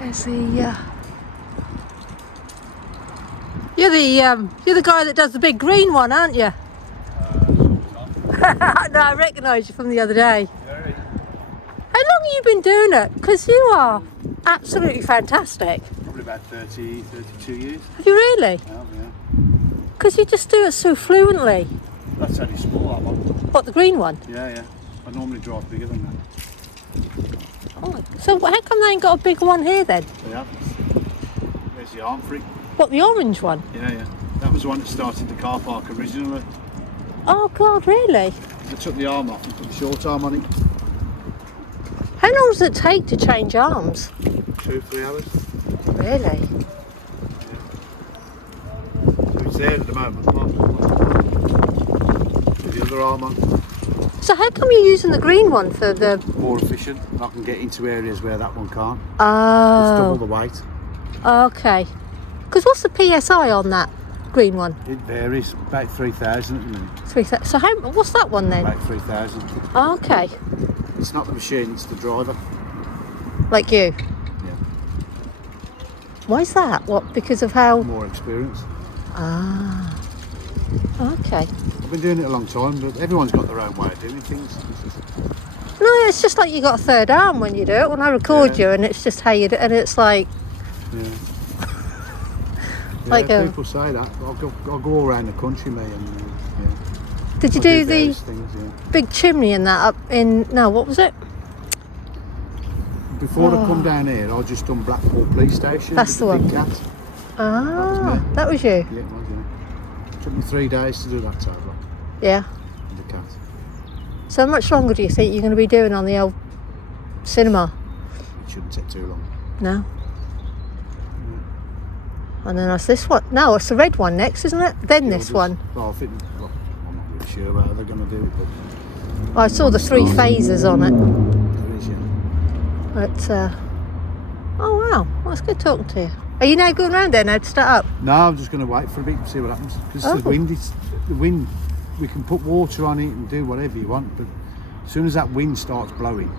There's the. You're the guy that does the big green one, aren't you? No, I recognise you from the other day. Very. How long have you been doing it? Because you are absolutely fantastic. Probably about 30, 32 years. Have you really? Yeah. Because you just do it so fluently. That's only small, that one. What, the green one? Yeah. I normally drive bigger than that. Oh, so how come they ain't got a big one here then? Yeah. There's the arm freak. What, the orange one? Yeah. That was the one that started the car park originally. Oh God, really? I took the arm off and put the short arm on it. How long does it take to change arms? 2-3 hours. Really? So it's there at the moment. With the other arm on. So how come you're using the green one for the... More efficient. I can get into areas where that one can't. Oh. It's double the weight. Okay. Because what's the PSI on that green one? It varies. About 3,000 at the minute. 3,000. So what's that one then? About 3,000. Okay. It's not the machine, it's the driver. Like you? Yeah. Why is that? What, because of how... More experience. Ah. Okay. I've been doing it a long time, but everyone's got their own way of doing things. No, it's just like you got a third arm when you do it. When I record you, and it's just how you do it, and it's like... Yeah. Like people say that. I'll go all around the country, mate, and Did you do the big chimney in that up in... No, what was it? Before I come down here, I just done Blackpool Police Station. That's the one. Big cat. Ah, that was you? Yeah, it was, yeah. Took me 3 days to do that tow block. Yeah. And the cat. So how much longer do you think you're going to be doing on the old cinema? It shouldn't take too long. No. And then that's this one. No, it's the red one next, isn't it? Then this one. Well, I'm not really sure how they're going to do it, but... I saw the 3 phases on it. There is, yeah. But, oh wow, well, it's good talking to you. Are you now going around there now to start up? No, I'm just going to wait for a bit and see what happens. Because the wind, we can put water on it and do whatever you want, but as soon as that wind starts blowing,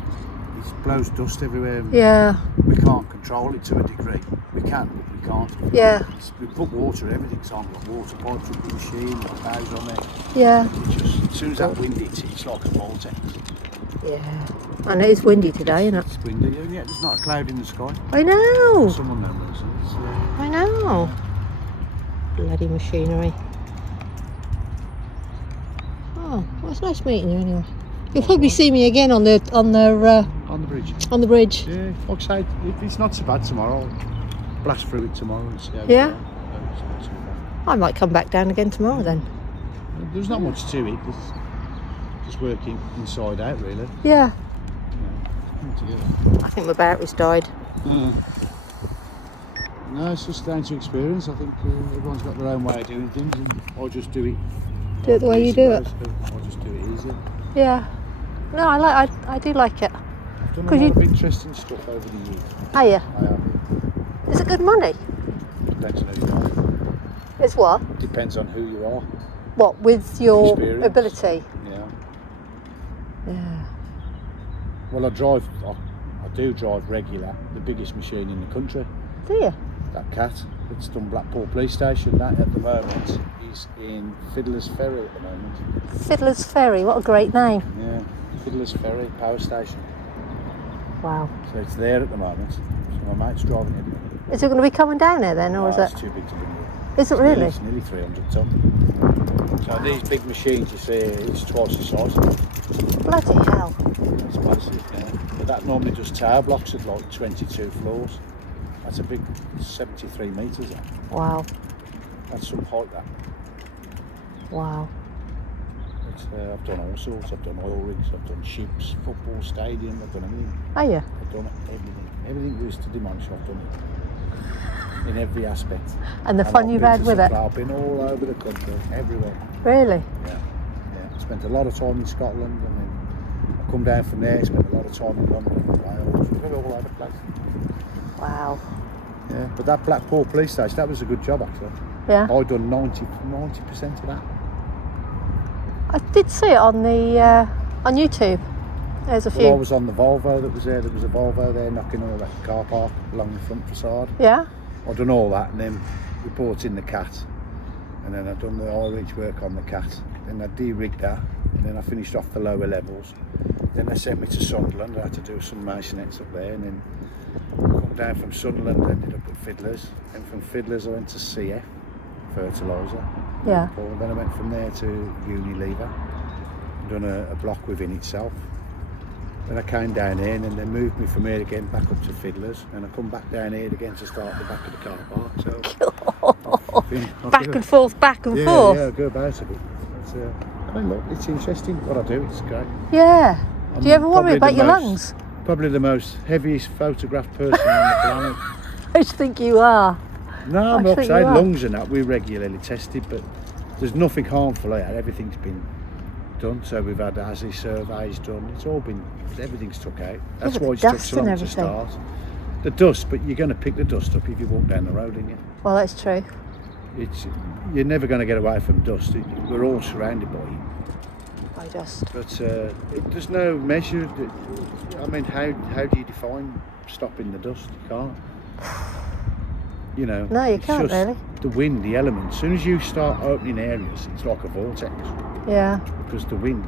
it blows dust everywhere. Yeah. We can't control it to a degree. We can, but we can't. Yeah. We put water, everything's on, got water pipes with the machine, got bows on there. Yeah. It just, as soon as that wind hits it, it's like a vortex. Yeah. And it is windy today, isn't it? It's windy, yeah, there's not a cloud in the sky. I know. Someone knows. I know. Bloody machinery. Oh, well, it's nice meeting you anyway. You'll probably see me again on the bridge. On the bridge. Yeah, like I say, it's not so bad tomorrow. I'll blast through it tomorrow and see how yeah. it's not so bad. I might come back down again tomorrow then. There's not much to it. It's just working inside out, really. Yeah. Together. I think my battery's died. No, it's just down to experience. I think everyone's got their own way of doing things, and I'll just do it. Do it the way you do it. I'll just do it easier. Yeah. No, I do like it. I've done a lot of interesting stuff over the years. Are you? I have. Is it good money? Depends on who you are. It's what? Depends on who you are. What, with your experience. ability? Yeah. Yeah. Well, I do drive regular, the biggest machine in the country. Do you? That cat that's done Blackpool Police Station, that at the moment is in Fiddler's Ferry at the moment. Fiddler's Ferry, what a great name. Yeah, Fiddler's Ferry Power Station. Wow. So it's there at the moment. So my mate's driving it at the moment. Is it going to be coming down there then, or is it? It's too big to bring Is it really? It's nearly 300 tonne. So these big machines, you see, it's twice the size. Bloody hell. It's massive, yeah. But that normally does tower blocks of like 22 floors. That's a big 73 metres. Wow. That's some height, that. Wow. I've done all sorts. I've done oil rigs, I've done ships, football stadium, I've done everything. Are you? I've done everything. Everything there is to demolish, I've done it. In every aspect. And the fun you've had with it? I've been all over the country, everywhere. Yeah. Really? Yeah. I spent a lot of time in Scotland, and then I come down from there, spent a lot of time in London, Wales, we're all over the place. Wow. Yeah, but that Blackpool Police Station, that was a good job actually. Yeah. I'd done 90% of that. I did see it on the on YouTube. There's a Well, I few. was on the Volvo that was there. There was a Volvo there knocking all that car park along the front facade. Yeah. I've done all that, and then we brought in the cat, and then I've done the oil-rich work on the cat. Then I de-rigged that, and then I finished off the lower levels. Then they sent me to Sunderland. I had to do some masonettes up there, and then come down from Sunderland, ended up at Fiddlers. And from Fiddlers I went to CF, fertiliser. Yeah. Then I went from there to Unilever, done a block within itself. Then I came down here, and then they moved me from here again back up to Fiddlers, and I come back down here again to start the back of the car park. So Back and forth, back and yeah, forth. yeah, I go about a bit. I mean, look, it's interesting what I do. It's great. Yeah. Do you I'm ever worry probably about your the most- lungs? Probably the most heaviest photographed person on the planet. I just think you are. No, I'm I not think saying you are. lungs and that. We regularly tested, but there's nothing harmful here. Everything's been done. So we've had ASI surveys done. It's all been, everything's took out. That's but why the it's took dust so and long to everything. start. The dust, but you're going to pick the dust up if you walk down the road, aren't you? Well, that's true. You're never going to get away from dust. We're all surrounded by it. I just. But there's no measure. I mean, how do you define stopping the dust? You can't. You know. No, you it's can't just really. The wind, the elements. As soon as you start opening areas, it's like a vortex Yeah. because the wind.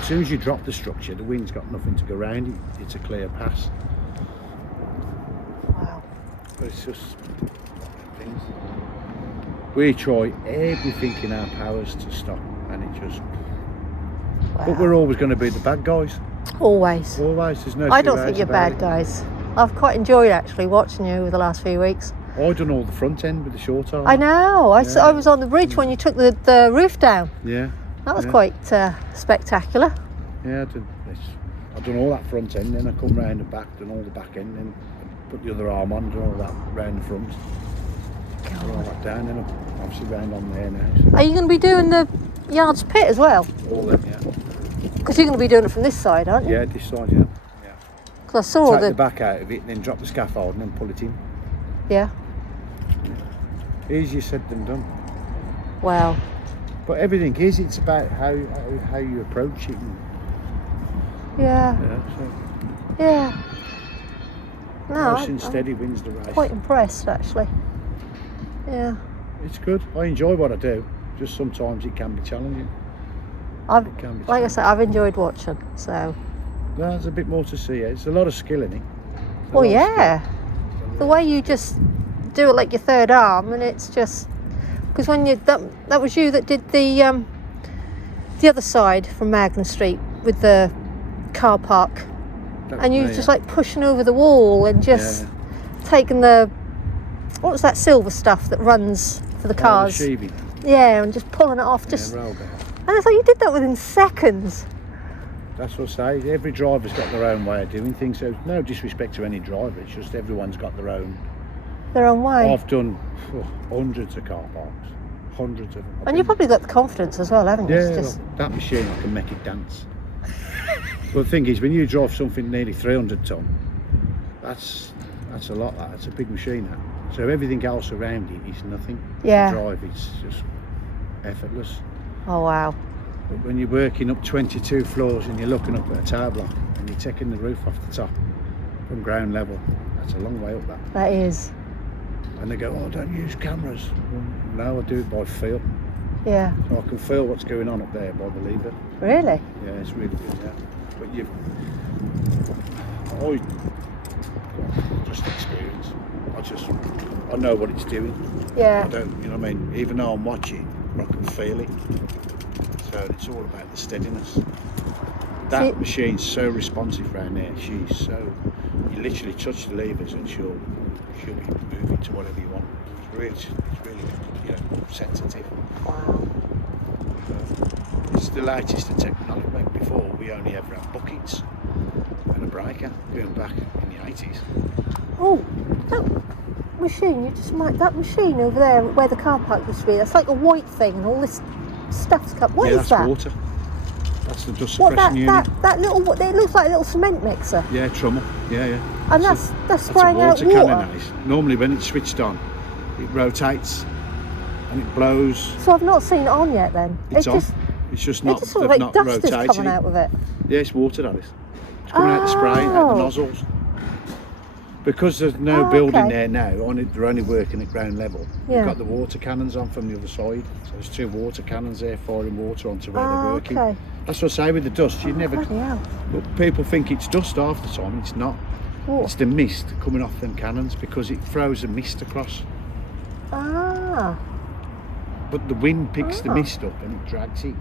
As soon as you drop the structure, the wind's got nothing to go around it. It's a clear pass. Wow. But it's just things. We try everything in our powers to stop, and it just. Wow. But we're always going to be the bad guys. Always. Always. There's no. I two don't ways think you're about bad it. guys. I've quite enjoyed actually watching you over the last few weeks. I done all the front end with the short arm. I know. I Yeah. was on the bridge when you took the roof down. Yeah. That was Yeah. quite spectacular. Yeah, I done all that front end, then I come round the back, done all the back end, then put the other arm on, done all that round the front, done all that down, then I'm obviously round on there now. So Are you going to be doing the yards pit as well? all them, yeah. Because you're going to be doing it from this side, aren't you? Yeah, this side, yeah. Yeah. Because I saw Take the. the back out of it, and then drop the scaffold, and then pull it in. Yeah. Easier said than done. Wow. But everything is, it's about how you approach it. And, Yeah. so Yeah. No, nice and steady wins the race. quite impressed actually. Yeah. It's good. I enjoy what I do. Just sometimes it can be challenging. I've, It can be like I challenging. said, I've enjoyed watching. So. There's a bit more to see. It's a lot of skill in it. Well, yeah. The way you just do it like your third arm, and it's just because when you that was you that did the other side from Magna Street with the car park, and you were just like pushing over the wall and just taking the what was that silver stuff that runs for the cars? Yeah, and just pulling it off. Just roll bar. and I thought you did that within seconds. That's what I say. Every driver's got their own way of doing things. So no disrespect to any driver. It's just everyone's got their own. Their own way. I've done hundreds of car parks, hundreds of them. And you've probably got the confidence as well, haven't you? Yeah, It's just, look, that machine I can make it dance. But the thing is, when you drive something nearly 300 ton, that's a lot. That's a big machine. That. So everything else around it is nothing. Yeah. To drive, it's just effortless. oh wow. But when you're working up 22 floors and you're looking up at a tower block and you're taking the roof off the top from ground level, that's a long way up that. That is. And they go, oh, don't use cameras. Well, no, I do it by feel. Yeah. So I can feel what's going on up there by the lever. Really? Yeah, it's really good, yeah. But just experience. I know what it's doing. Yeah. I don't, you know what I mean? Even though I'm watching, I can feel it. So it's all about the steadiness. That machine's so responsive around there. She's so, you literally touch the levers and she'll be moving to whatever you want. It's really sensitive. Wow. It's the latest in technology. Like before, we only ever had buckets and a breaker going back in the 80s. Oh, that machine, you just might, that machine over there where the car park used to be, that's like a white thing and all this stuff's come. What is that's that? Water. That's the dust What, suppression unit. that little, it looks like a little cement mixer. Yeah, trommel. Yeah. And that's spraying out water. Cannon, that is. Normally when it's switched on, it rotates and it blows. So I've not seen it on yet then. It's on. Just, It's just it not. just looks they've like not dust is rotated coming out of it. Yeah, it's water, that is. It's coming out the spray, out the nozzles. Because there's no building there now, they're only working at ground level. You've got the water cannons on from the other side. So there's 2 water cannons there firing water onto where they're working. Okay. That's what I say with the dust. You never. Bloody hell. But people think it's dust half the time. It's not. What? It's the mist coming off them cannons because it throws the mist across. Ah. But the wind picks the mist up and it drags it.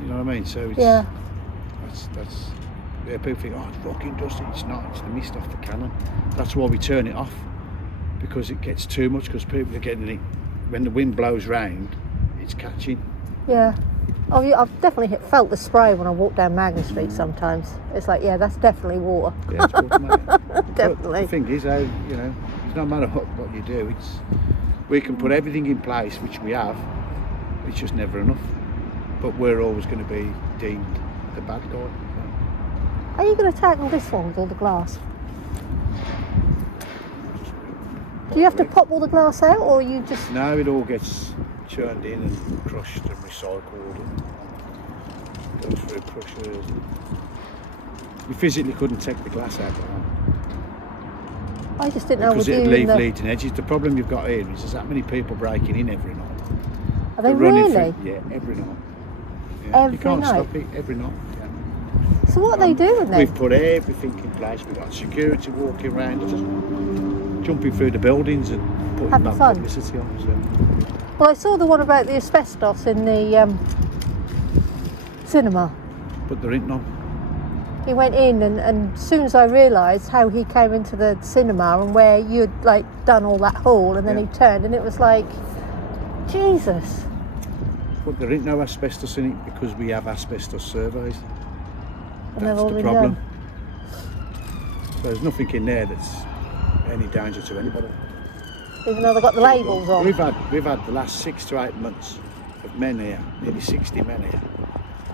You know what I mean? So it's that's yeah, people think, oh, it's fucking dusty. It's not. It's the mist off the cannon. That's why we turn it off, because it gets too much. Because people are getting it when the wind blows round, it's catching. Yeah. Oh, yeah, I've definitely felt the spray when I walk down Magna Street sometimes. It's like, yeah, that's definitely water. Yeah, it's water, mate. Definitely. But the thing is, how it's no matter what you do, we can put everything in place, which we have. It's just never enough. But we're always going to be deemed the bad guy. Are you going to tackle this one with all the glass? Do you have to pop all the glass out, or you just... No, it all gets churned in and crushed and recycled and goes through crushers. You physically couldn't take the glass out I just didn't know because with it'd you leave and leading edges. The problem you've got here is there's that many people breaking in every night. Are they They're running really? yeah, every night. Yeah. Every you can't night? stop it every night. Yeah. So what are they doing then? We've put everything in place. We've got security walking around, just jumping through the buildings and putting Having bad fun. publicity on. So. Well, I saw the one about the asbestos in the cinema. But there ain't none. He went in and as soon as I realised how he came into the cinema and where you'd like done all that haul and then he turned and it was like, Jesus. But there ain't no asbestos in it because we have asbestos surveys. And they've That's all the been problem. done. So there's nothing in there that's any danger to anybody. Even though they've got the labels on. We've had the last 6 to 8 months of men here, nearly 60 men here,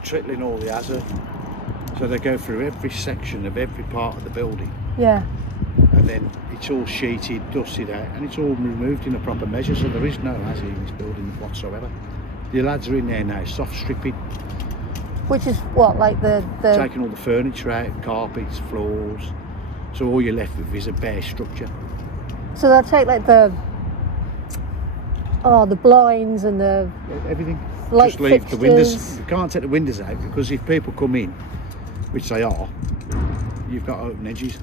trickling all the hazard. So they go through every section of every part of the building. Yeah. And then it's all sheeted, dusted out, and it's all removed in a proper measure, so there is no hazard in this building whatsoever. The lads are in there now, soft stripping. Which is what, like the... Taking all the furniture out, carpets, floors, so all you're left with is a bare structure. So they'll take like the blinds and the Everything. light Just leave fixtures. the windows. You can't take the windows out because if people come in, which they are, you've got open edges.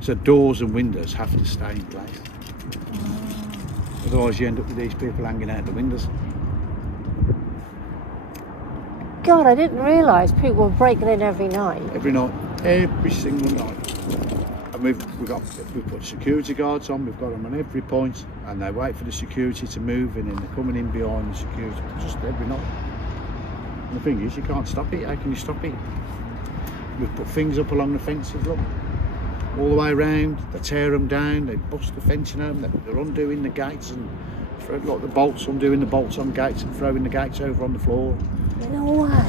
So doors and windows have to stay in place. Otherwise you end up with these people hanging out the windows. God, I didn't realise people were breaking in every night. Every night. Every single night. And we've put security guards on, we've got them on every point, and they wait for the security to move and then they're coming in behind the security just every night. And the thing is, you can't stop it. How can you stop it? We've put things up along the fences, look, all the way around. They tear them down, they bust the fencing out, they're undoing the gates and throw like the bolts, undoing the bolts on gates and throwing the gates over on the floor. No way.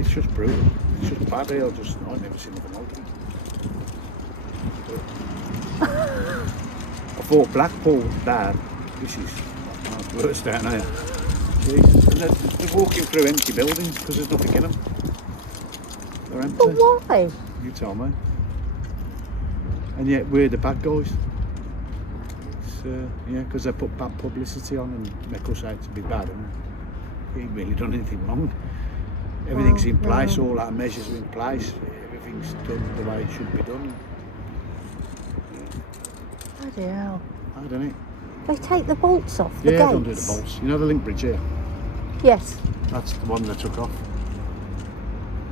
It's just brutal. It's just bad. I've never seen anything like it. I thought Blackpool was bad. This is worse down here. Jesus. And they're walking through empty buildings because there's nothing in them. They're empty. But why? You tell me. And yet we're the bad guys. Yeah, because they put bad publicity on and make us out to be bad, and we ain't really done anything wrong. Everything's in place, all our measures are in place, everything's done the way it should be done. Bloody hell. I don't know. They take the bolts off the Yeah, gates. don't do the bolts. You know the link bridge here? Yes. That's the one they took off.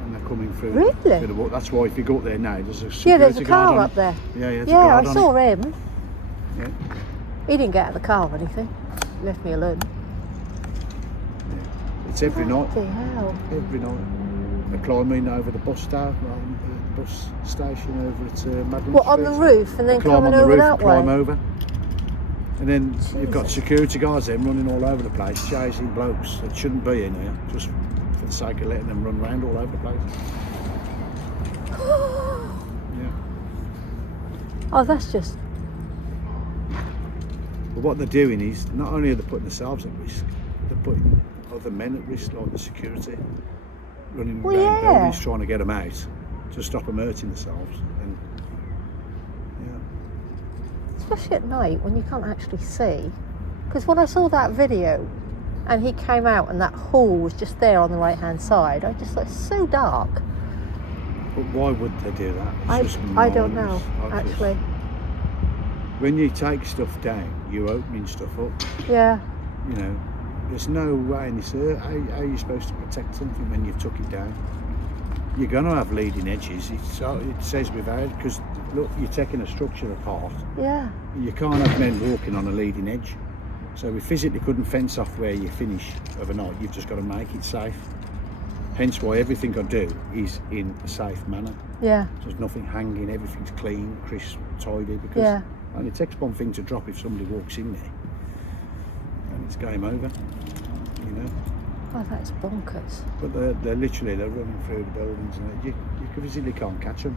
And they're coming through. Really? Through the wall. That's why if you go up there now, there's a security Yeah, there's a guard car on up it. there. Yeah, there's a Yeah, guard I on saw it. him. Yeah. He didn't get out of the car or anything. He left me alone. It's every night. Bloody hell. Every night. They're climbing over the bus station over at Magna What, on the Square. roof and then Climb coming on the over roof, that climb way? over. And then you've got security guards then running all over the place, chasing blokes that shouldn't be in here, just for the sake of letting them run around all over the place. Yeah. Oh, that's just... But what they're doing is, not only are they putting themselves at risk, they're putting other men at risk, like the security. running Well, around yeah. buildings trying to get them out to stop them hurting themselves. And Especially at night when you can't actually see. Because when I saw that video and he came out and that hall was just there on the right hand side, I just thought it's so dark. but why would they do that? It's just I don't know, mindless. actually. When you take stuff down, you're opening stuff up. Yeah. You know, there's no way in this earth. How are you supposed to protect something when you've took it down? You're going to have leading edges. It says without, because look, you're taking a structure apart. Yeah. You can't have men walking on a leading edge. So we physically couldn't fence off where you finish overnight. You've just got to make it safe. Hence why everything I do is in a safe manner. Yeah. So there's nothing hanging, everything's clean, crisp, tidy, because Yeah. and it takes one thing to drop if somebody walks in there. And it's game over, you know. Oh, that's bonkers. But they're literally running through the buildings, and you physically can't catch them.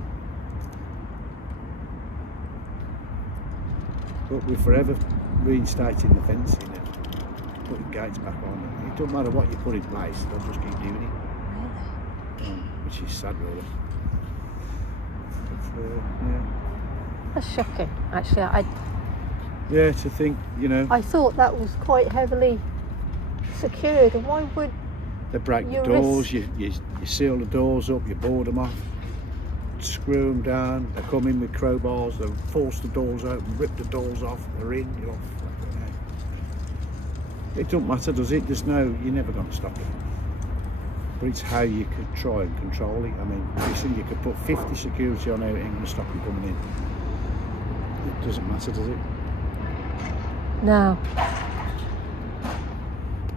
But we're forever reinstating the fencing and putting gates back on. It doesn't matter what you put in place; they'll just keep doing it. Really? Which is sad, really. But, yeah. That's shocking. Actually, Yeah, to think, you know, I thought that was quite heavily secured. And why would they break the you doors, you seal the doors up, you board them off, screw them down, they come in with crowbars, they force the doors open, rip the doors off, they're in, you're off. It don't matter, does it? You're never going to stop it. But it's how you could try and control it. I mean, listen, you could put 50 security on there, it ain't going to stop them coming in. It doesn't matter, does it? no?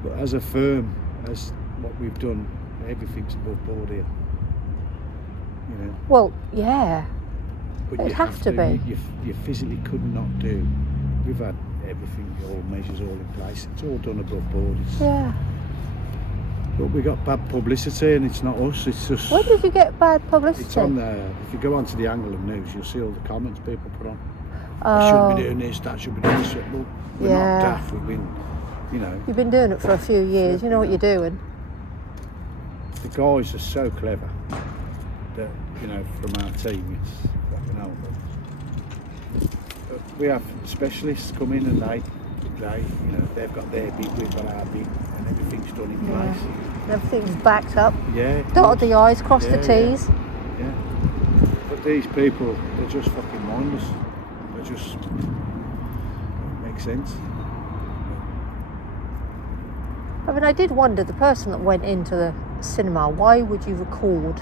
But as a firm, as what we've done, everything's above board here. You know. Well, yeah. But It'd you have to be. You physically could not do. We've had everything, all measures, all in place. It's all done above board. Yeah. But we got bad publicity, and it's not us. It's just. When did you get bad publicity? It's on there. If you go onto the Anglia News, you'll see all the comments people put on. Oh. I shouldn't be doing this. That should be doing this. Well, we're Yeah. not daft. We've been, you know. You've been doing it for a few years. You know what you're doing. The guys are so clever that, you know, from our team, it's fucking hell. But we have specialists come in and they, you know, they've got their bit, we've got our bit, and everything's done in place. And everything's backed up. Yeah. Dotted the I's, crossed the Yeah, T's. Yeah. But these people, they're just fucking mindless. They just don't make sense. I mean, I did wonder, the person that went into the cinema, why would you record?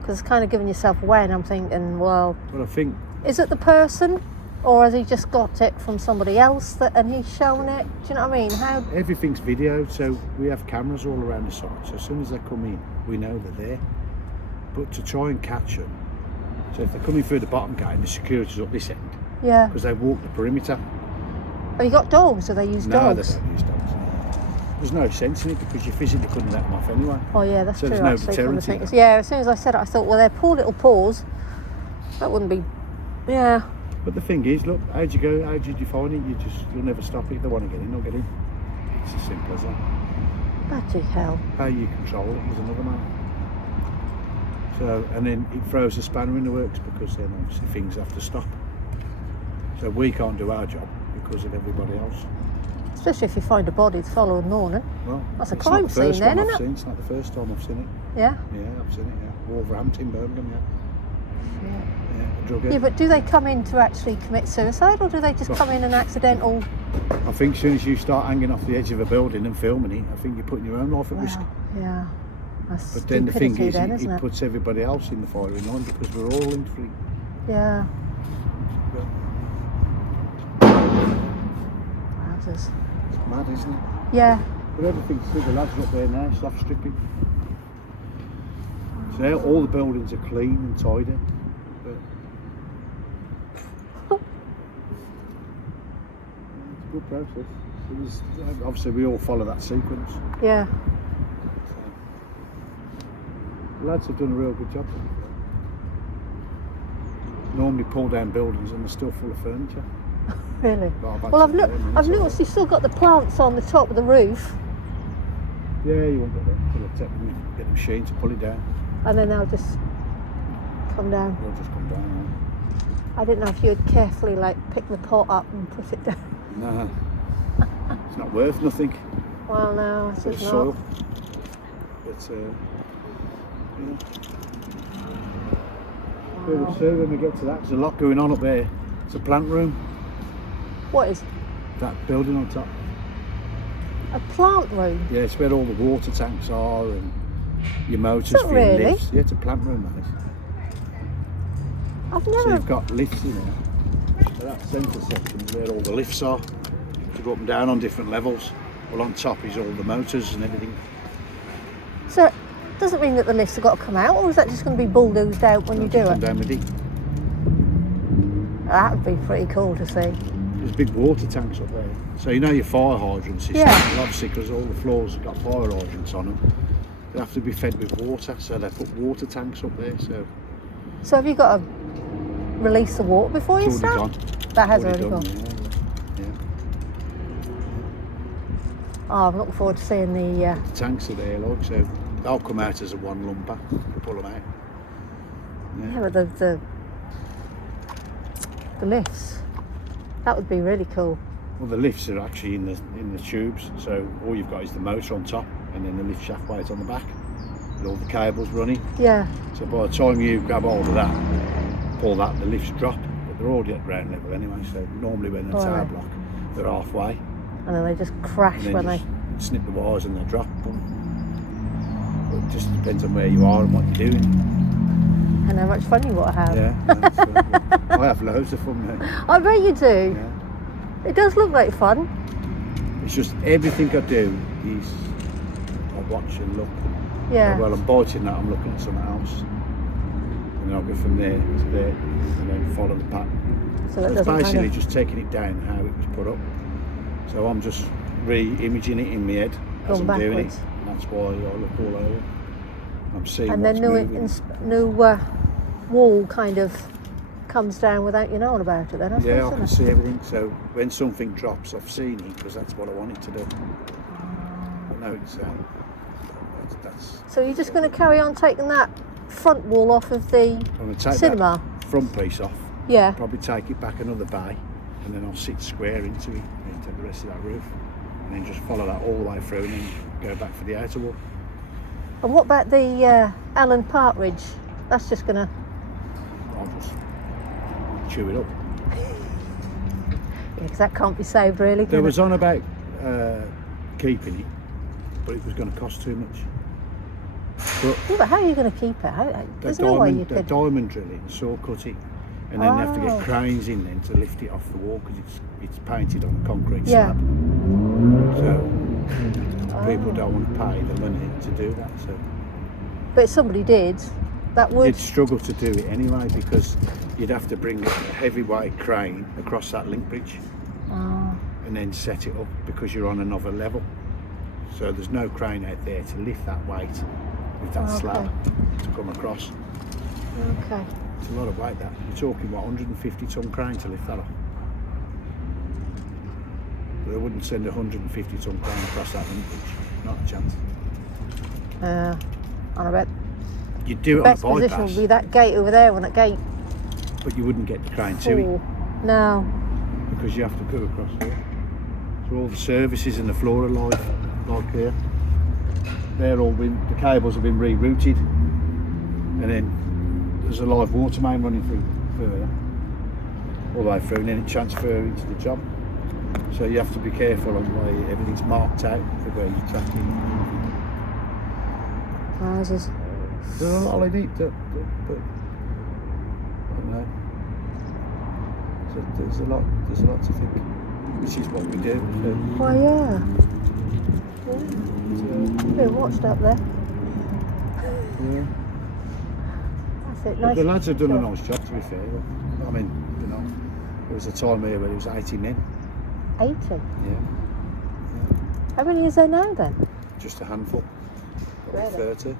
Because it's kind of giving yourself away, and I'm thinking, well, But I think is it the person, or has he just got it from somebody else and he's shown it? Do you know what I mean? How? everything's videoed, so we have cameras all around the site. So as soon as they come in, we know they're there. But to try and catch them, so if they're coming through the bottom gate and the security's up this end, Yeah. because they walk the perimeter. Have you got dogs? Do they use No, dogs? they don't use dogs. There's no sense in it because you physically couldn't let them off anyway. Oh yeah, that's So true. there's no Actually, come to deterrent think. in that. Yeah, as soon as I said it, I thought, well, their poor little paws. That wouldn't be. Yeah. But the thing is, look, how'd you go? How did you find it? You'll never stop it. If they want to get in, they'll get in. It's as simple as that. Bloody hell. How you control it is another matter. So, and then it throws a spanner in the works because then obviously things have to stop. So we can't do our job because of everybody else. Especially if you find a body the following morning. Well, That's a it's crime not the first scene then, one I've isn't it? seen. It's not the first time I've seen it. Yeah. Yeah, I've seen it. Yeah, Wolverhampton, Birmingham. Yeah, drug Yeah, but do they come in to actually commit suicide, or do they just come in an accidental? I think as soon as you start hanging off the edge of a building and filming it, I think you're putting your own life at risk. Wow. Yeah. That's But then the thing stupidity is, then, it isn't it? puts everybody else in the firing line because we're all linked for it. Yeah. But Wowzers. it's mad, isn't it? Yeah. But everything's good. The lads are up there now, soft stripping. So all the buildings are clean and tidy. But it's a good process. So obviously, we all follow that sequence. Yeah. The lads have done a real good job. Normally pull down buildings and they're still full of furniture. Really. But Well, actually- I've noticed you've still got the plants on the top of the roof. Yeah, you won't get them till get the machine to pull it down. And then they'll just come down. They'll just come down. I didn't know if you would carefully like pick the pot up and put it down. No, it's not worth nothing. Well, no, it's It's not. soil. But we'll see when we get to that. There's a lot going on up there. It's a plant room. What is That building on top. a plant room? Yeah, it's where all the water tanks are and your motors Is it for your really? lifts. Yeah, it's a plant room, that is. I've So never. you've got lifts in there. So that centre section is where all the lifts are to go up and down on different levels. Well, on top is all the motors and everything. So it doesn't mean that the lifts have got to come out, or is that just going to be bulldozed out when you do Come it? down with it. That would be pretty cool to see. There's big water tanks up there. So you know your fire hydrant system. Yeah. Well, obviously, because all the floors have got fire hydrants on them, they have to be fed with water. So they put water tanks up there. So So have you got to release the water before you it's already start? gone. That has Already already done, gone. Yeah. Oh, I'm looking forward to seeing the. The tanks are there, like, so they'll come out as a one lumper. Pull them out. Yeah, but the lifts. That would be really cool. Well, the lifts are actually in the tubes, so all you've got is the motor on top, and then the lift shaft weight on the back, with all the cables running. Yeah. So by the time you grab hold of that, pull that, the lifts drop, but they're already at ground level anyway. So normally when they're tower block, they're halfway, And then they just crash and when then they. just snip the wires and they drop. But it just depends on where you are and what you're doing. And how much fun you want to have. Yeah, I have loads of fun there. I bet you do. Yeah. It does look like fun. It's just everything I do is I watch and look. Yeah. Well, I'm biting that, I'm looking at something else. And then I'll go from there to there and then follow the pattern. So that It's doesn't basically kind of just taking it down how it was put up. So I'm just re-imaging it in my head as Going I'm doing it. backwards. And that's why I look all over. I'm seeing and what's then moving. new wall kind of comes down without you knowing about it then, I Yeah, I suppose, can isn't see everything. So when something drops, I've seen it because that's what I want it to do. But no, it's that's. So you're just going to carry on taking that front wall off of the I'm going to take cinema? that front piece off. Yeah. Probably take it back another bay, and then I'll sit square into it, into the rest of that roof, and then just follow that all the way through, and then go back for the outer wall. And what about the Allen Partridge? That's just going to. I'll just chew it up. Yeah, because that can't be saved really. There can was it? on about keeping it, but it was going to cost too much. But Yeah, but how are you going to keep it? There's no way you they're could. diamond drilling, saw cutting, and then they have to Oh. get cranes in then to lift it off the wall because it's painted on a concrete Yeah. slab. So people don't want to pay the money to do that. So But if somebody did, that would. you'd struggle to do it anyway because you'd have to bring a heavyweight crane across that link bridge Oh, and then set it up because you're on another level. So there's no crane out there to lift that weight with that slab to come across. okay. It's a lot of weight that. You're talking, what, 150 ton crane to lift that off? But they wouldn't send a 150 ton crane across that link bridge. Not a chance. And I bet You'd do the it on a best position bypass, would be that gate over there when that gate. but you wouldn't get the crane to it Oh, no. because you have to go across here. So all the services and the floor are live, like here. They're all been, the cables have been rerouted, and then there's a live water main running through there, all the way through, and then it transfers into the job. So you have to be careful on the way everything's marked out for where you're tracking. Houses. There's a lot of it, but I don't know. So there's a lot to think, which is what we do. So, Well, yeah. Being watched up there. yeah. That's it. But Nice. the lads have done a job. nice job, to be fair. I mean, you know, there was a time here where there was 80 men. 80. Yeah, How many is there now then? just a handful. Really? 30.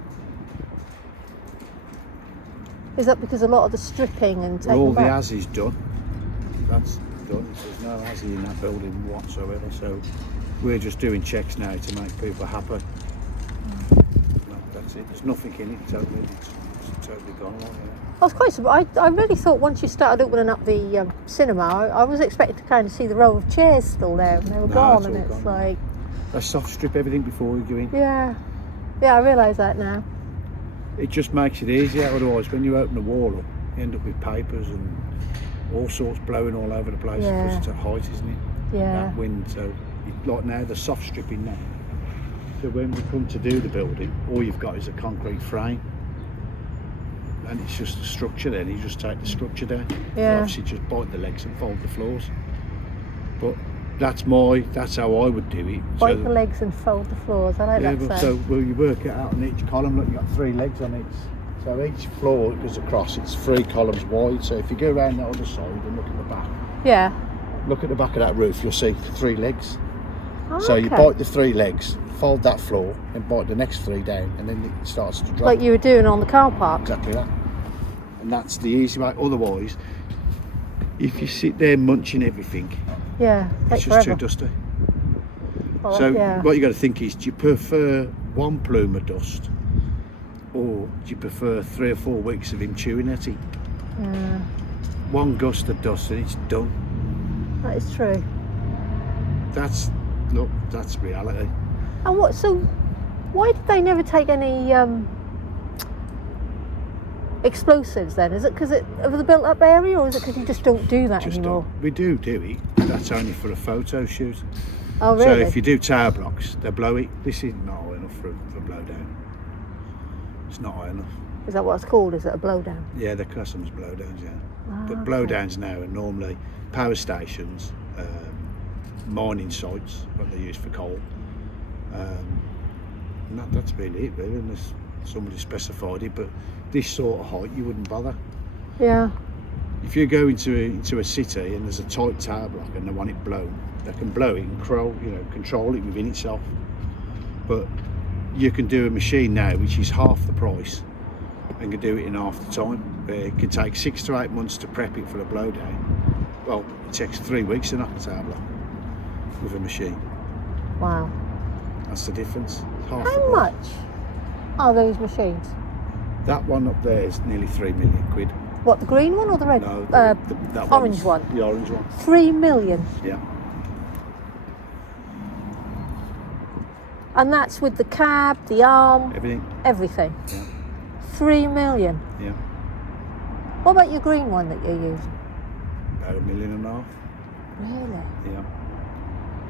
Is that because a lot of the stripping and Well, all taking the back? as is done. That's done. There's no as in that building whatsoever. So we're just doing checks now to make people happy. That's it. There's nothing in it. Totally, it's totally gone. Like, I was quite surprised. I really thought once you started opening up the cinema, I was expecting to kind of see the row of chairs still there, and they were gone. And it's gone. like they soft strip everything before you go in. yeah, I realise that now. It just makes it easier. Otherwise, when you open the wall up, you end up with papers and all sorts blowing all over the place because it's at height, isn't it? Yeah. That wind. So, like now, the soft stripping now. So when we come to do the building, all you've got is a concrete frame, and it's just a structure. Then you just take the structure down. Yeah. Obviously, just bite the legs and fold the floors. But that's how I would do it. Bite the legs and fold the floors. I like that. But so you work it out on each column. Look, you've got 3 legs on each. So each floor goes across. It's 3 columns wide. So if you go around the other side and look at the back. Yeah. Look at the back of that roof. You'll see 3 legs. Oh, so you okay. bite the 3 legs, fold that floor, and bite the next 3 down, and then it starts to drop. Like you were doing on the car park. Exactly that. And that's the easy way. Otherwise, if you sit there munching everything, Yeah. it's just too dusty. Well, So yeah. what you got to think is, do you prefer 1 plume of dust, or do you prefer 3 or 4 weeks of him chewing at it? Yeah. 1 gust of dust and it's done. That is true. That's reality. And what? So, why did they never take any explosives then? Is it because of the built-up area, or is it because you just don't do that anymore? We do it, but that's only for a photo shoot. Oh, really? So if you do tower blocks, they blow it. This is not high enough for blowdown. It's not high enough. Is that what it's called? Is it a blowdown? Yeah, they're classed as blowdowns, yeah. But Okay. blowdowns now are normally power stations, mining sites, what they use for coal. And that's really it, really, unless somebody specified it. But this sort of height, you wouldn't bother. Yeah. If you go into a city and there's a tight tower block and they want it blown, they can blow it and control it within itself. But you can do a machine now which is half the price and can do it in half the time. It can take 6 to 8 months to prep it for a blowdown. Well, it takes 3 weeks to knock a tower block with a machine. Wow. That's the difference. Half the How price. much are those machines? That one up there is nearly 3 million quid. What, the green one or the red? No, that orange one's- one. The orange one. 3 million. Yeah. And that's with the cab, the arm, Everything. everything. Yeah. 3 million. Yeah. What about your green one that you're using? About 1.5 million. Really? Yeah.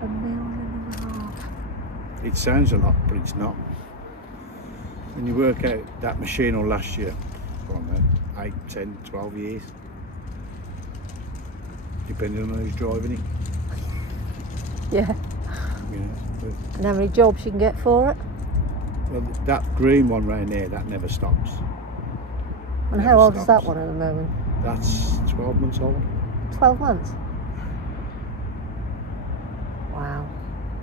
1.5 million. It sounds a lot, but it's not. When you work out that machine will last you, I don't know, 8, 10, 12 years. Depending on who's driving it. Yeah. You know, And how many jobs you can get for it? well, that green one round there, that never stops. And Never how old is that stops. one at the moment? That's 12 months old. 12 months? Wow.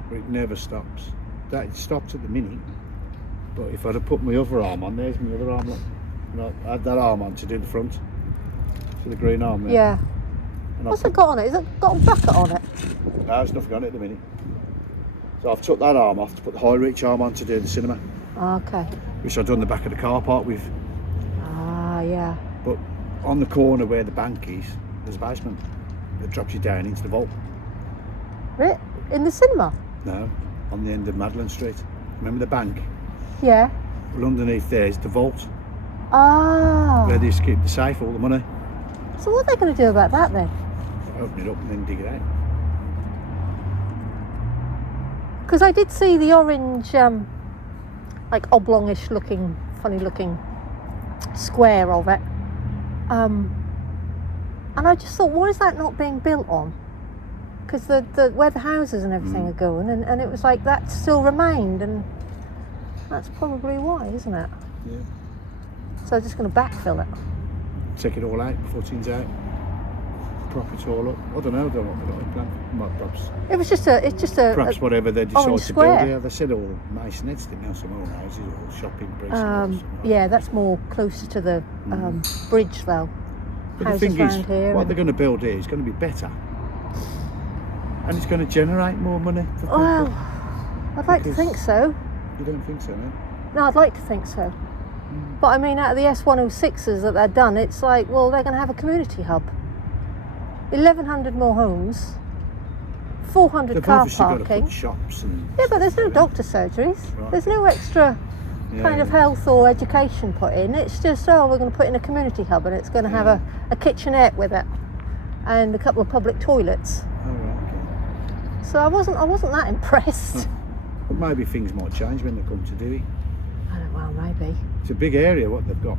But it never stops. That it stops at the minute. But if I'd have put my other arm on, there's my other arm. Look. And I had that arm on to do the front. So the green arm there. Yeah. And What's it got on it? Is it got a bucket on it? No, there's nothing on it at the minute. So I've took that arm off to put the high reach arm on to do the cinema, Okay. which I've done the back of the car park with. Ah, yeah. But on the corner where the bank is, there's a basement that drops you down into the vault. Really? In the cinema? No, on the end of Madeline Street. Remember the bank? Yeah. Well, underneath there is the vault, Ah. where they used to keep the safe, all the money. So what are they going to do about that then? Open it up and then dig it out. Because I did see the orange, like oblongish looking, funny looking square of it. And I just thought, why is that not being built on? Because the where the houses and everything are going, and it was like that still remained, and that's probably why, isn't it? Yeah. So I'm just going to backfill it. Take it all out, footings out, prop it all up. I don't know what they're going to plan. Perhaps, It's just a perhaps whatever they decide orange to build square. here. They said all masonettes, didn't they? Some old houses, all shopping bricks. and all, something like yeah, that's more closer to the bridge though. But Houses the thing is, round here what and- they're going to build here is going to be better. And it's going to generate more money for people. Well, I'd like to Because- think so. You don't think so, no? No, I'd like to think so. But I mean, out of the S106s that they're done, it's like, well, they're going to have a community hub. 1,100 more homes, 400 They've car obviously got to parking. put shops and... Yeah, but there's no doctor surgeries. Right. There's no extra kind of health or education put in. It's just, oh, we're going to put in a community hub and it's going to have a kitchenette with it and a couple of public toilets. Oh, right, okay. So I wasn't that impressed. But maybe things might change when they come to do it. I don't know, well, maybe. It's a big area what they've got.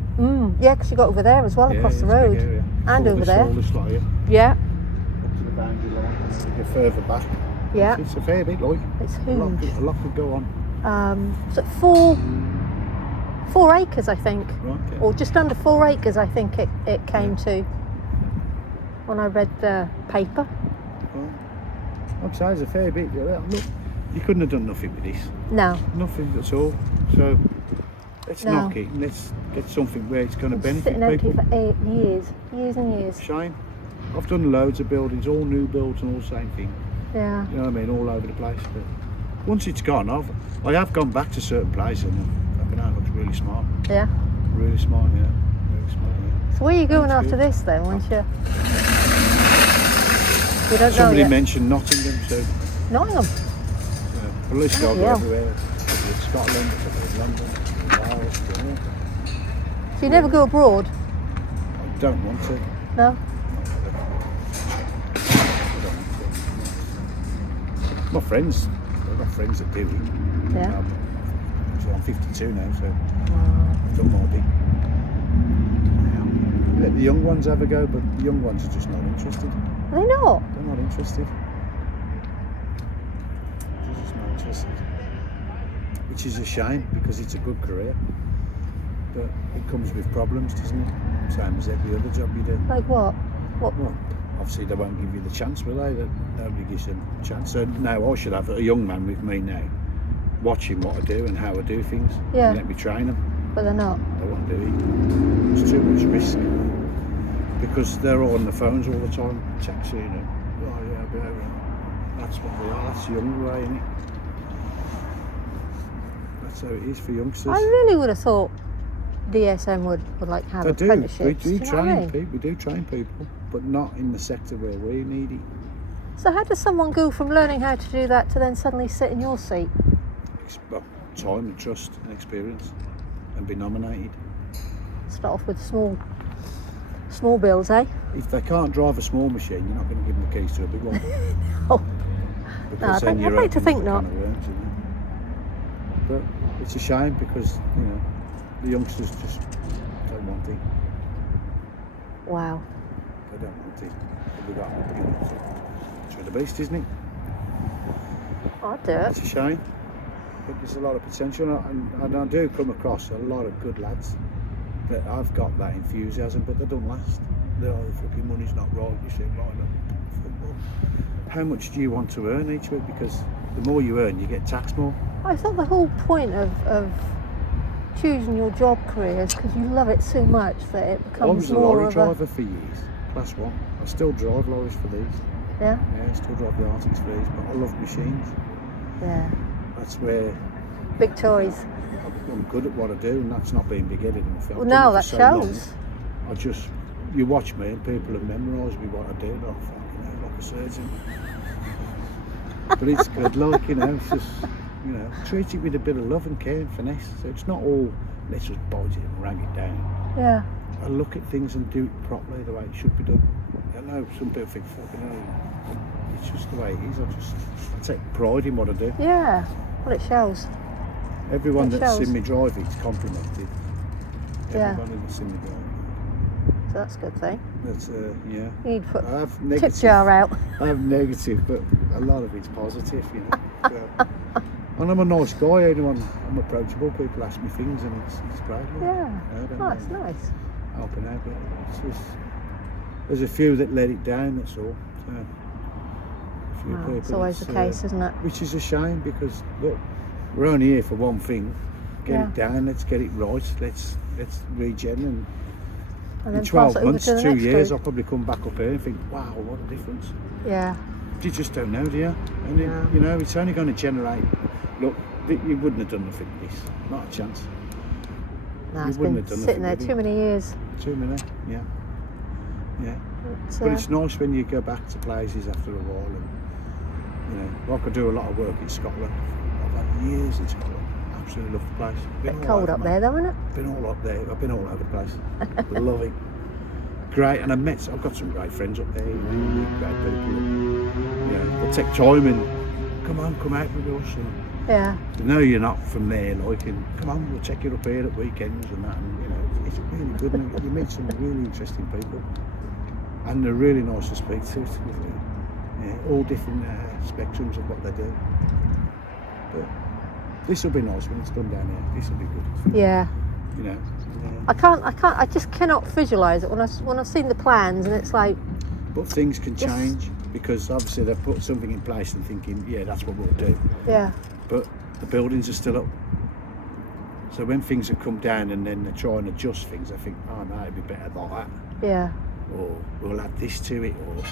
Yeah, because you got over there as well, across the road. It's a big area. And over there. All this lot here, Yeah, up to the boundary line. You're further back. yeah. It's a fair bit, like. It's A lot, huge. a lot could go on. So 4 acres, I think. Right, okay. Or just under 4 acres, I think it came to when I read the paper. Right. I'd say it's a fair bit. Yeah, look, you couldn't have done nothing with this. No. Nothing at all. So let's No. knock it and let's get something where it's going to It's benefit sitting empty people. for years and years. Shame. I've done loads of buildings, all new builds and all the same thing. Yeah. You know what I mean? All over the place. But once it's gone, I have gone back to certain places and I've been out, looks really smart. Yeah. Really smart, yeah. Really smart, yeah. So where are you going That's after good. this then? Once you we don't Somebody know yet. mentioned Nottingham, so Nottingham. police go Yeah. everywhere. Could be in Scotland, could be in London, could be in Wales, could be in- So you never go abroad? I don't want to. No. My friends, I've got friends that do it. Yeah. So I'm 52 now, so I've done my bit. Let the young ones have a go, but the young ones are just not interested. Are they not? They're not interested. They're just not interested. Which is a shame because it's a good career. But it comes with problems, doesn't it? Same as every other job you do. Like what? What? Well, obviously they won't give you the chance, will they? Nobody gives them a chance. So now I should have a young man with me now, watching what I do and how I do things. Yeah. And let me train them. But they're not. They won't do it. It's too much risk. Because they're all on the phones all the time, taxi, you know. Oh yeah, I'll be over. That's what they are. That's the young way, isn't it? That's how it is for youngsters. I really would have thought DSM would like have They do. apprenticeships. We Do you do know what I train mean? people. We do train people, but not in the sector where we need it. So how does someone go from learning how to do that to then suddenly sit in your seat? Well, time and trust and experience, and be nominated. Start off with small bills, eh? If they can't drive a small machine, you're not going to give them the keys to a big one. Oh, Because No, I'd like to think not. Kind of earns, you know. But it's a shame because, you know, the youngsters just don't want it. wow. They don't want it. They've got, you know, it's the beast, isn't it? I'd do it. It's a shame. But there's a lot of potential, and I do come across a lot of good lads that I've got that enthusiasm, but they don't last. The fucking money's not right. You think, right, look, how much do you want to earn each week? Because the more you earn, you get taxed more. I thought the whole point of choosing your job career is because you love it so much that it I becomes was a more lorry of driver for years, class 1. I still drive lorries for these. Yeah, Yeah, I still drive the Arctics for these, but I love machines. yeah. That's where Big toys. I'm good at what I do, and that's not being big-headed in film. Well, no, that shows. You watch me and people have memorised me what I do, and I'm fucking hell, like a surgeon. But it's good, like, you know, it's just, you know, treat it with a bit of love and care and finesse. So it's not all, let's just bite it and rag it down. Yeah. I look at things and do it properly the way it should be done. I know some people think, fucking hell, it's just the way it is. I take pride in what I do. Yeah. Well, it shows. Everyone It that's shows. seen me drive it's complimented. Yeah. Everybody that's seen me drive. So that's a good thing. That's yeah. You need to put I have tip negative. jar out. I have negative, but a lot of it's positive, you know. So, and I'm a nice guy. I'm approachable. People ask me things, and it's great. Yeah. I don't Oh, that's mind nice. helping out, but it's just there's a few that let it down. That's all. So, a few Well, people, it's always the case, isn't it? which is a shame because look, we're only here for one thing. Get Yeah. it down. Let's get it right. Let's regen and. And In then 12 pass it over months, to the 2 next years, group. I'll probably come back up here and think, wow, what a difference. Yeah. You just don't know, do you? And No. you know, it's only going to generate, look, You wouldn't have done nothing with this. Not a chance. No, You it's wouldn't been have done sitting there nothing too many years. Too many, yeah. Yeah. But, But it's nice when you go back to places after a while, and you know, like I do a lot of work in Scotland. I've had years in Scotland. Absolutely love the place. bit cold up there, though, isn't it? Been all up there. I've been all over the place. Love it. Great, and I've got some great friends up there. Really great people. You know, they take time and come out with us. And Yeah. they know you're not from there, like, and come on, we'll check you up here at weekends and that. And you know, it's really good. And you meet some really interesting people, and they're really nice to speak to. Yeah, all different spectrums of what they do. But this will be nice when it's done down here. This will be good. Yeah. You know. I just cannot visualise it when I've seen the plans, and it's like. But things can change because obviously they've put something in place and thinking, yeah, that's what we'll do. Yeah. But the buildings are still up. So when things have come down and then they try and adjust things, I think, oh no, it'd be better like that. Yeah. Or we'll add this to it, or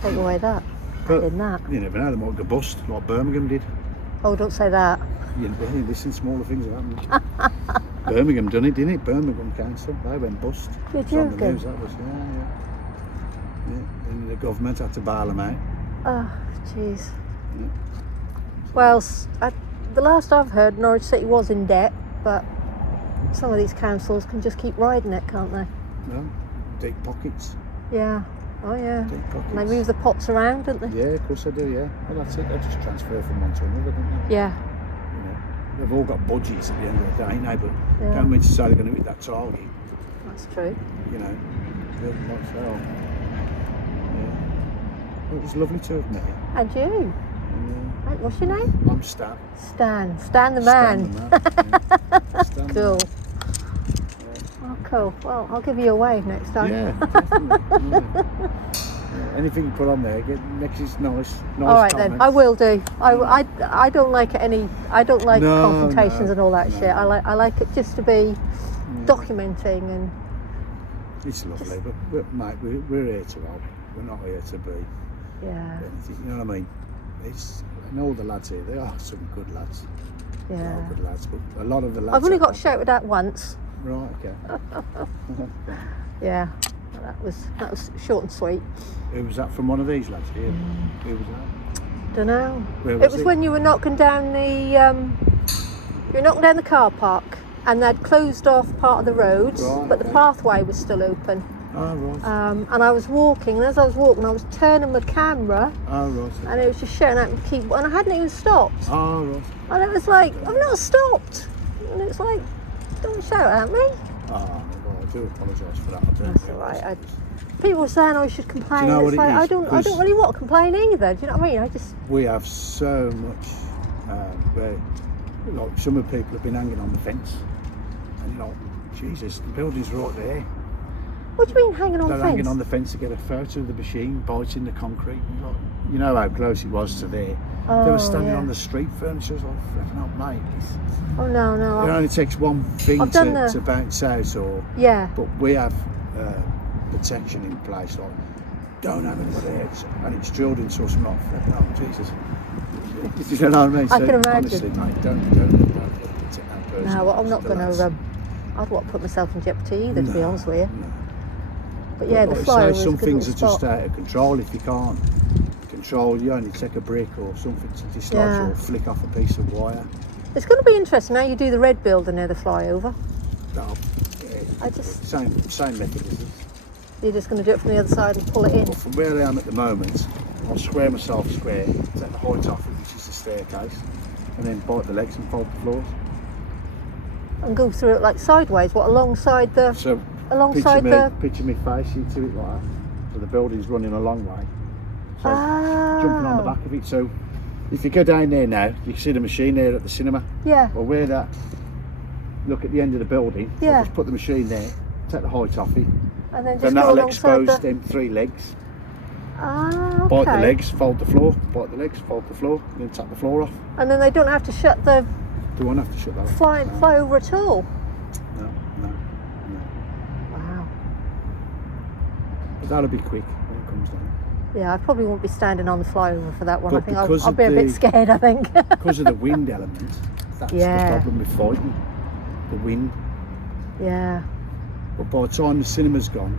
Take away that. But Add in that. you never know, they might go bust like Birmingham did. Oh, don't say that. You listen, smaller things have happened. Birmingham done it, didn't it? Birmingham Council, they went bust. You're It's on the joking. news, that was, yeah. And the government had to bail them out. Oh, jeez. Yeah. Well, the last I've heard, Norwich City was in debt, but some of these councils can just keep riding it, can't they? Well, deep pockets. Yeah. Oh, yeah. Deep pockets. And they move the pots around, don't they? Yeah, of course they do, yeah. Well, that's it, they just transfer from one to another, don't they? Yeah. You know, they've all got budgets at the end of the day, ain't they? But Yeah. don't mean to say they're going to hit that target, That's true. you know. They'll might fail. Yeah. Well, it was lovely to have met you. And you? And, Right, what's your name? I'm Stan. Stan. Stan the man. Stan the man. Yeah. Stan the Cool. man. Oh, cool. Well, I'll give you a wave next time. Yeah, definitely. Yeah. Anything you put on there, makes it nice. All right comments. then, I will do. I don't like any. I don't like No, confrontations no, and all that no. shit. I like it just to be documenting and. It's lovely, but mate, we're here to help. We're not here to be Yeah. anything. You know what I mean? And all the lads here, they are some good lads. They Yeah. are good lads, but a lot of the lads. I've only that got shouted at once. Right, okay. Yeah. That was short and sweet. Who was that from one of these lads here? Who was that? Don't know. Where It was was it? when you were knocking down the car park, and they'd closed off part of the roads, Right, but the okay. pathway was still open. Oh, right. And I was walking, and as I was walking, I was turning my camera, Oh, right. and it was just shouting at me to keep, and I hadn't even stopped. Oh, right. And it was like, I've not stopped. And it's like, don't shout at me. Oh, well, I do apologise for that. I don't That's all right. People were saying I should complain. Do you know It's what it like, is? I don't really want to complain either. Do you know what I mean? We have so much where, like, some of the people have been hanging on the fence, and you know, Jesus, the building's right there. What do you mean hanging on They're the fence? hanging on the fence to get a photo of the machine biting the concrete. Like, you know how close it was to there. They Oh, were standing yeah. on the street furniture. I was like, flipping up, mate. Oh no. It only takes one thing I've done to bounce out, or Yeah. but we have protection in place. Like, don't have anybody else, and it's drilled into us. Not flipping up, Jesus. You know what I mean? I can imagine. Honestly, mate, don't protect that person. No, well, I'm not The going lads. to. I'd want to put myself in jeopardy either, to be honest with you. No. But yeah, the Like I flyover say, was a some good things are little just spot. out of control. If you can't control, you only take a brick or something to dislodge Yeah. or flick off a piece of wire. It's going to be interesting how you do the red building near the flyover. That'll, I just- same method as this. You're just going to do it from the other side and pull it in. But from where I am at the moment, I'll square myself square, take the height off it, which is the staircase, and then bite the legs and fold the floors. And go through it like sideways. What, alongside the. So Alongside picture me face into it like that. So the building's running a long way. So Ah. jumping on the back of it. So if you go down there now, you can see the machine there at the cinema. Yeah. Well, where that, look at the end of the building. Yeah. I'll just put the machine there, take the height off it, And then just then go that'll alongside expose the. them 3 legs. Ah, okay. Bite the legs, fold the floor, bite the legs, fold the floor, and then tap the floor off. And then they don't have to shut the They won't have to shut that off. fly over at all. No. Wow. But that'll be quick when it comes down. Yeah, I probably won't be standing on the flyover for that one. But I think because I'll of be a bit the- scared, I think. Because of the wind element, That's Yeah. the problem with fighting, the wind. Yeah. But by the time the cinema's gone,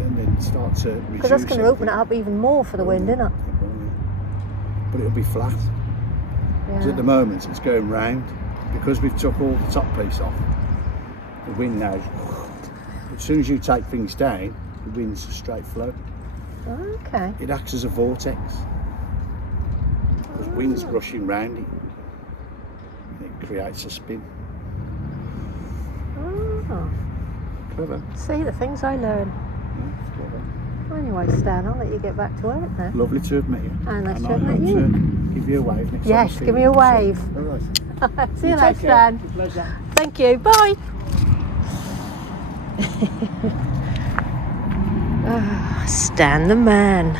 and then start to reduce. Because that's going to open it everything. up even more for the wind, isn't it? But it'll be flat. Because at the moment it's going round. Because we've took all the top piece off, the wind now, as soon as you take things down, the wind's a straight flow. Okay. It acts as a vortex. Because wind's rushing round it. And it creates a spin. Oh. Clever. See, the things I learn. Yeah, it's clever. Anyway, Stan, I'll let you get back to work now. Lovely to have met you. And nice to I have met hope you. to give you a wave next time. I Yes, see give me you. a wave. All right. See you Take later, care. Stan. It's a pleasure. Thank you. Bye. Stan the man.